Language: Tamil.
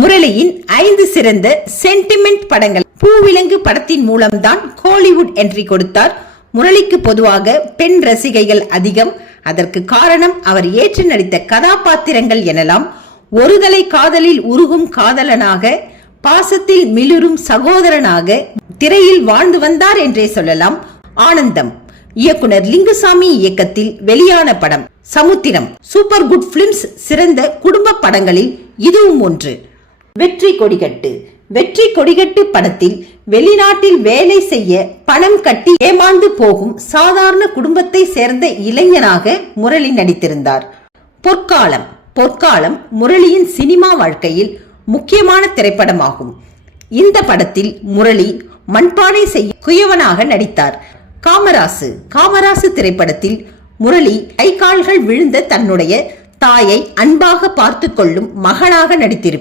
முரளியின் 5 சிறந்த சென்டிமெண்ட் படங்கள். பூவிலங்கு படத்தின் மூலம்தான் ஹாலிவுட் என்ட்ரி கொடுத்தார். முரளிக்கு பொதுவாக பெண் ரசிகைகள் அதிகம். அதற்கு காரணம் அவர் ஏற்று நடித்த கதாபாத்திரங்கள் எனலாம். ஒருதலை காதலில் உருகும் காதலனாக, பாசத்தில் மிளிரும் சகோதரனாக திரையில் வாழ்ந்து வந்தார் என்றே சொல்லலாம். ஆனந்தம் இயக்குனர் லிங்குசாமி இயக்கத்தில் வெளியான படம் சமுத்திரம். சூப்பர் குட் பிலிம்ஸ் சிறந்த குடும்ப படங்களில் இதுவும் ஒன்று. வெற்றி கொடிகட்டு. வெற்றி கொடிகட்டு படத்தில் வெளிநாட்டில் வேலை செய்ய பணம் கட்டி ஏமாந்து போகும் சாதாரண குடும்பத்தை சேர்ந்த இளைஞனாக முரளி நடித்திருந்தார். பொற்காலம். பொற்காலம் முரளியின் சினிமா வாழ்க்கையில் முக்கியமான திரைப்படமாகும். இந்த படத்தில் முரளி மண்பானை செய்ய குயவனாக நடித்தார். காமராசு. காமராசு திரைப்படத்தில் முரளி கை கால்கள் விழுந்த தன்னுடைய தாயை அன்பாக பார்த்து கொள்ளும் மகனாக நடித்திருப்பார்.